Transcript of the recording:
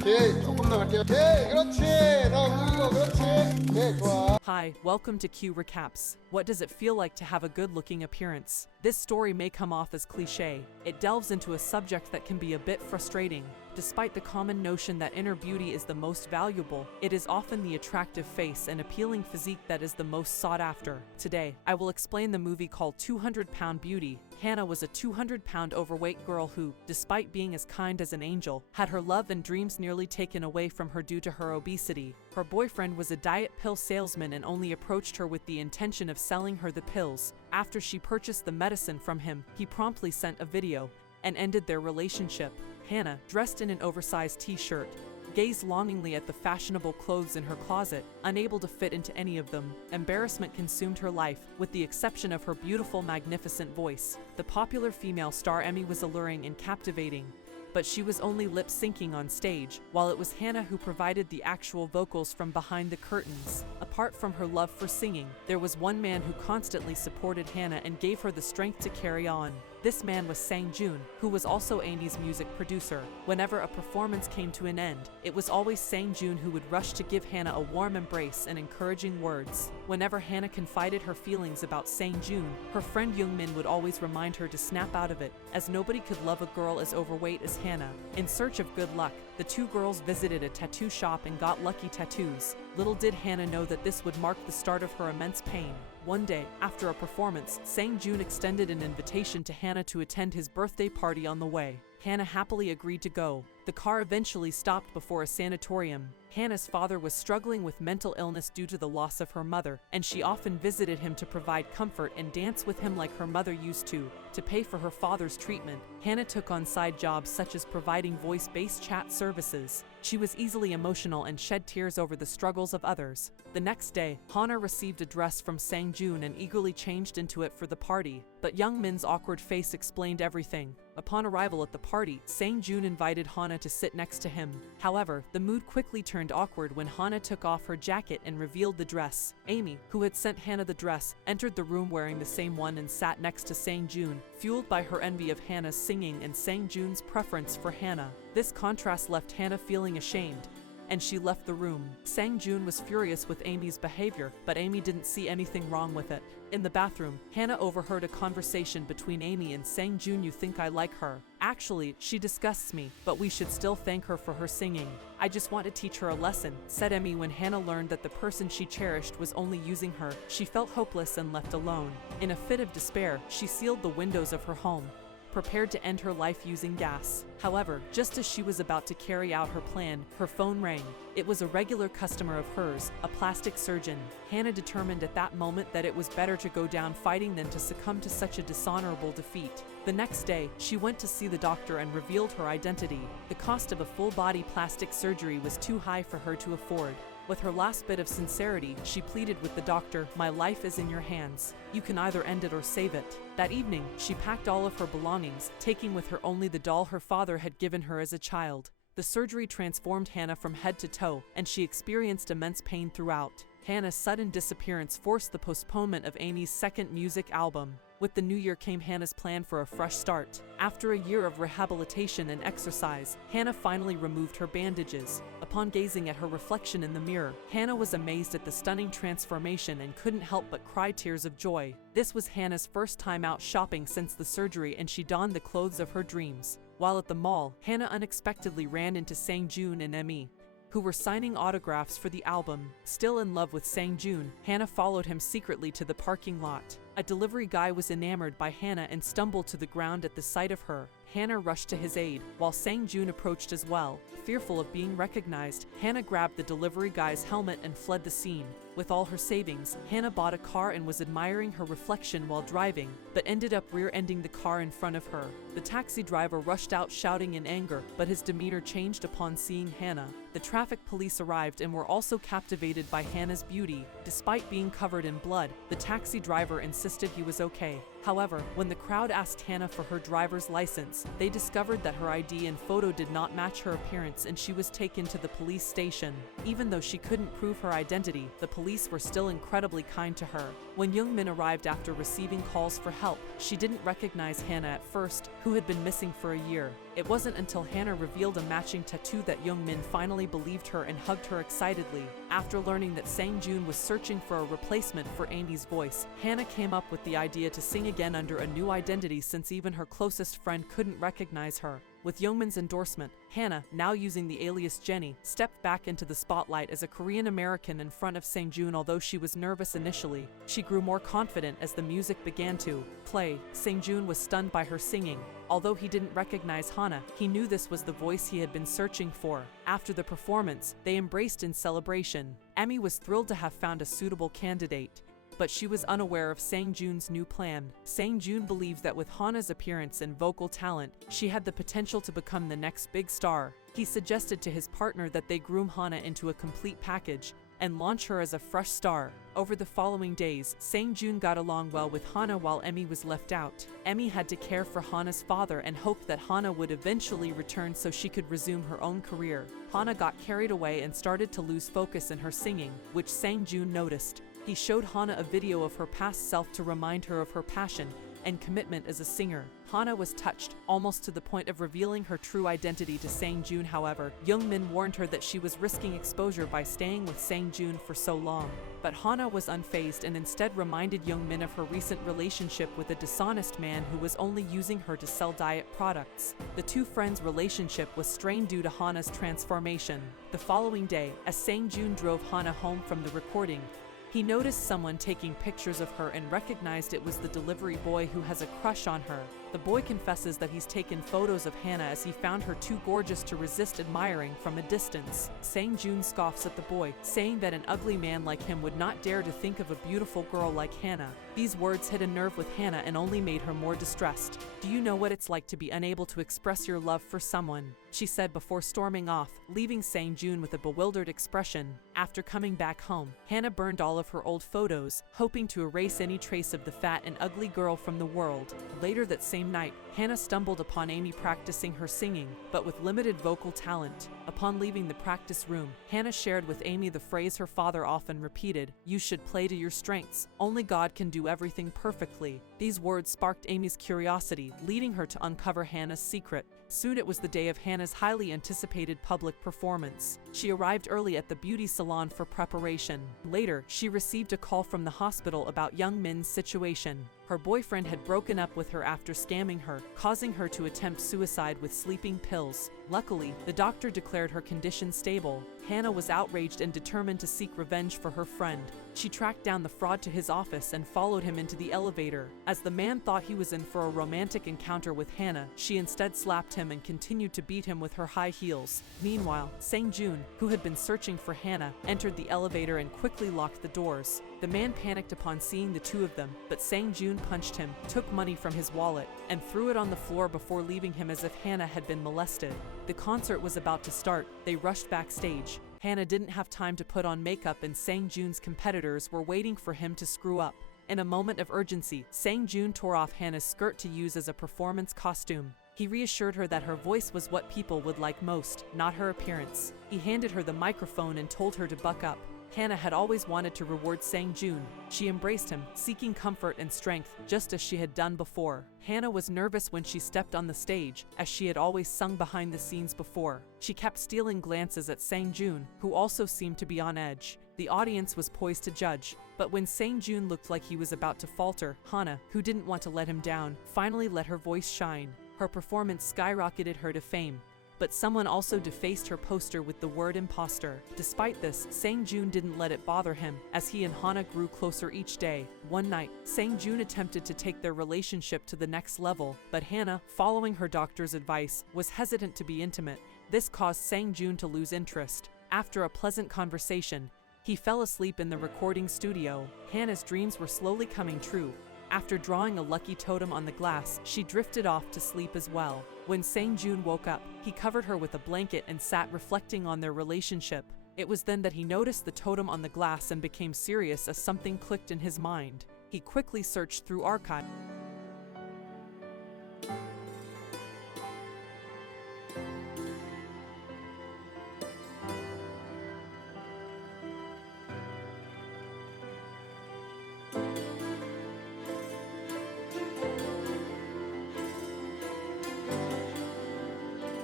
오케이, 조금 더 갈게요. 오케이, 그렇지. 나 움직이고, 그렇지. 오케이, 좋아. Hi, welcome to Q Recaps. What does it feel like to have a good-looking appearance? This story may come off as cliché. It delves into a subject that can be a bit frustrating. Despite the common notion that inner beauty is the most valuable, it is often the attractive face and appealing physique that is the most sought after. Today, I will explain the movie called 200-Pound Beauty. Hannah was a 200-pound overweight girl who, despite being as kind as an angel, had her love and dreams nearly taken away from her due to her obesity. Her boyfriend was a diet pill salesman and only approached her with the intention of selling her the pills. After she purchased the medicine from him, he promptly sent a video and ended their relationship. Hannah, dressed in an oversized t-shirt, gazed longingly at the fashionable clothes in her closet, unable to fit into any of them. Embarrassment consumed her life, with the exception of her beautiful, magnificent voice. The popular female star Emmy was alluring and captivating, but she was only lip-syncing on stage, while it was Hannah who provided the actual vocals from behind the curtains. Apart from her love for singing, there was one man who constantly supported Hannah and gave her the strength to carry on. This man was Sang-joon, who was also Amy's music producer. Whenever a performance came to an end, it was always Sang-joon who would rush to give Hannah a warm embrace and encouraging words. Whenever Hannah confided her feelings about Sang-joon, her friend Youngmin would always remind her to snap out of it, as nobody could love a girl as overweight as Hannah. In search of good luck, the two girls visited a tattoo shop and got lucky tattoos. Little did Hannah know that this would mark the start of her immense pain. One day, after a performance, Sang-joon extended an invitation to Hannah to attend his birthday party on the way. Hannah happily agreed to go. The car eventually stopped before a sanatorium. Hannah's father was struggling with mental illness due to the loss of her mother, and she often visited him to provide comfort and dance with him like her mother used to. To pay for her father's treatment, Hannah took on side jobs such as providing voice-based chat services. She was easily emotional and shed tears over the struggles of others. The next day, Hannah received a dress from Sang-joon and eagerly changed into it for the party, but Youngmin's awkward face explained everything. Upon arrival at the party, Sang-joon invited Hannah to sit next to him. However, the mood quickly turned awkward when Hannah took off her jacket and revealed the dress. Amy, who had sent Hannah the dress, entered the room wearing the same one and sat next to Sang-joon, fueled by her envy of Hannah's singing and Sang-joon's preference for Hannah. This contrast left Hannah feeling ashamed, and she left the room. Sang-joon was furious with Amy's behavior, but Amy didn't see anything wrong with it. In the bathroom, Hannah overheard a conversation between Amy and Sang-joon. "You think I like her? Actually, she disgusts me, but we should still thank her for her singing. I just want to teach her a lesson," said Amy. When Hannah learned that the person she cherished was only using her, she felt hopeless and left alone. In a fit of despair, she sealed the windows of her home, prepared to end her life using gas. However, just as she was about to carry out her plan, her phone rang. It was a regular customer of hers, a plastic surgeon. Hannah determined at that moment that it was better to go down fighting than to succumb to such a dishonorable defeat. The next day, she went to see the doctor and revealed her identity. The cost of a full-body plastic surgery was too high for her to afford. With her last bit of sincerity, she pleaded with the doctor, "My life is in your hands. You can either end it or save it." That evening, she packed all of her belongings, taking with her only the doll her father had given her as a child. The surgery transformed Hannah from head to toe, and she experienced immense pain throughout. Hannah's sudden disappearance forced the postponement of Amy's second music album. With the new year came Hannah's plan for a fresh start. After a year of rehabilitation and exercise, Hannah finally removed her bandages. Upon gazing at her reflection in the mirror, Hannah was amazed at the stunning transformation and couldn't help but cry tears of joy. This was Hannah's first time out shopping since the surgery, and she donned the clothes of her dreams. While at the mall, Hannah unexpectedly ran into Sang-joon and Emmy, who were signing autographs for the album. Still in love with Sang-joon, Hannah followed him secretly to the parking lot. A delivery guy was enamored by Hannah and stumbled to the ground at the sight of her. Hannah rushed to his aid, while Sang-joon approached as well. Fearful of being recognized, Hannah grabbed the delivery guy's helmet and fled the scene. With all her savings, Hannah bought a car and was admiring her reflection while driving, but ended up rear-ending the car in front of her. The taxi driver rushed out shouting in anger, but his demeanor changed upon seeing Hannah. The traffic police arrived and were also captivated by Hannah's beauty. Despite being covered in blood, the taxi driver insisted he was okay. However, when the crowd asked Hannah for her driver's license, they discovered that her ID and photo did not match her appearance and she was taken to the police station. Even though she couldn't prove her identity, the police were still incredibly kind to her. When Young Min arrived after receiving calls for help, she didn't recognize Hannah at first, who had been missing for a year. It wasn't until Hannah revealed a matching tattoo that Young Min finally believed her and hugged her excitedly. After learning that Sang-joon was searching for a replacement for Amy's voice, Hannah came up with the idea to sing again under a new identity since even her closest friend couldn't recognize her. With Youngmin's endorsement, Hannah, now using the alias Jenny, stepped back into the spotlight as a Korean American in front of Sang-joon. Although she was nervous initially, she grew more confident as the music began to play. Sang-joon was stunned by her singing. Although he didn't recognize Hannah, he knew this was the voice he had been searching for. After the performance, they embraced in celebration. Emmy was thrilled to have found a suitable candidate, but she was unaware of Sang-joon's new plan. Sang-joon believed that with Hannah's appearance and vocal talent, she had the potential to become the next big star. He suggested to his partner that they groom Hannah into a complete package and launch her as a fresh star. Over the following days, Sang-joon got along well with Hannah while Emmy was left out. Emmy had to care for Hannah's father and hoped that Hannah would eventually return so she could resume her own career. Hannah got carried away and started to lose focus in her singing, which Sang-joon noticed. He showed Hannah a video of her past self to remind her of her passion and commitment as a singer. Hannah was touched, almost to the point of revealing her true identity to Sang-joon. However, Young-min warned her that she was risking exposure by staying with Sang-joon for so long. But Hannah was unfazed and instead reminded Young-min of her recent relationship with a dishonest man who was only using her to sell diet products. The two friends' relationship was strained due to Hannah's transformation. The following day, as Sang-joon drove Hannah home from the recording, he noticed someone taking pictures of her and recognized it was the delivery boy who has a crush on her. The boy confesses that he's taken photos of Hannah as he found her too gorgeous to resist admiring from a distance. Sang-joon scoffs at the boy, saying that an ugly man like him would not dare to think of a beautiful girl like Hannah. These words hit a nerve with Hannah and only made her more distressed. "Do you know what it's like to be unable to express your love for someone?" she said before storming off, leaving Sang-joon with a bewildered expression. After coming back home, Hannah burned all of her old photos, hoping to erase any trace of the fat and ugly girl from the world. Later that same night, Hannah stumbled upon Amy practicing her singing, but with limited vocal talent. Upon leaving the practice room, Hannah shared with Amy the phrase her father often repeated, "You should play to your strengths. Only God can do everything perfectly." These words sparked Amy's curiosity, leading her to uncover Hannah's secret. Soon it was the day of Hannah's highly anticipated public performance. She arrived early at the beauty salon for preparation. Later, she received a call from the hospital about Young Min's situation. Her boyfriend had broken up with her after scamming her, causing her to attempt suicide with sleeping pills. Luckily, the doctor declared her condition stable. Hannah was outraged and determined to seek revenge for her friend. She tracked down the fraud to his office and followed him into the elevator. As the man thought he was in for a romantic encounter with Hannah, she instead slapped him and continued to beat him with her high heels. Meanwhile, Sang-joon, who had been searching for Hannah, entered the elevator and quickly locked the doors. The man panicked upon seeing the two of them, but Sang-joon punched him, took money from his wallet, and threw it on the floor before leaving him as if Hannah had been molested. The concert was about to start. They rushed backstage. Hannah didn't have time to put on makeup and Sang-joon's competitors were waiting for him to screw up. In a moment of urgency, Sang-joon tore off Hannah's skirt to use as a performance costume. He reassured her that her voice was what people would like most, not her appearance. He handed her the microphone and told her to buck up. Hannah had always wanted to reward Sang-joon. She embraced him, seeking comfort and strength, just as she had done before. Hannah was nervous when she stepped on the stage, as she had always sung behind the scenes before. She kept stealing glances at Sang-joon, who also seemed to be on edge. The audience was poised to judge, but when Sang-joon looked like he was about to falter, Hannah, who didn't want to let him down, finally let her voice shine. Her performance skyrocketed her to fame. But someone also defaced her poster with the word imposter. Despite this, Sang-joon didn't let it bother him, as he and Hannah grew closer each day. One night, Sang-joon attempted to take their relationship to the next level, but Hannah, following her doctor's advice, was hesitant to be intimate. This caused Sang-joon to lose interest. After a pleasant conversation, he fell asleep in the recording studio. Hannah's dreams were slowly coming true. After drawing a lucky totem on the glass, she drifted off to sleep as well. When Sang-joon woke up, he covered her with a blanket and sat reflecting on their relationship. It was then that he noticed the totem on the glass and became serious as something clicked in his mind. He quickly searched through archives.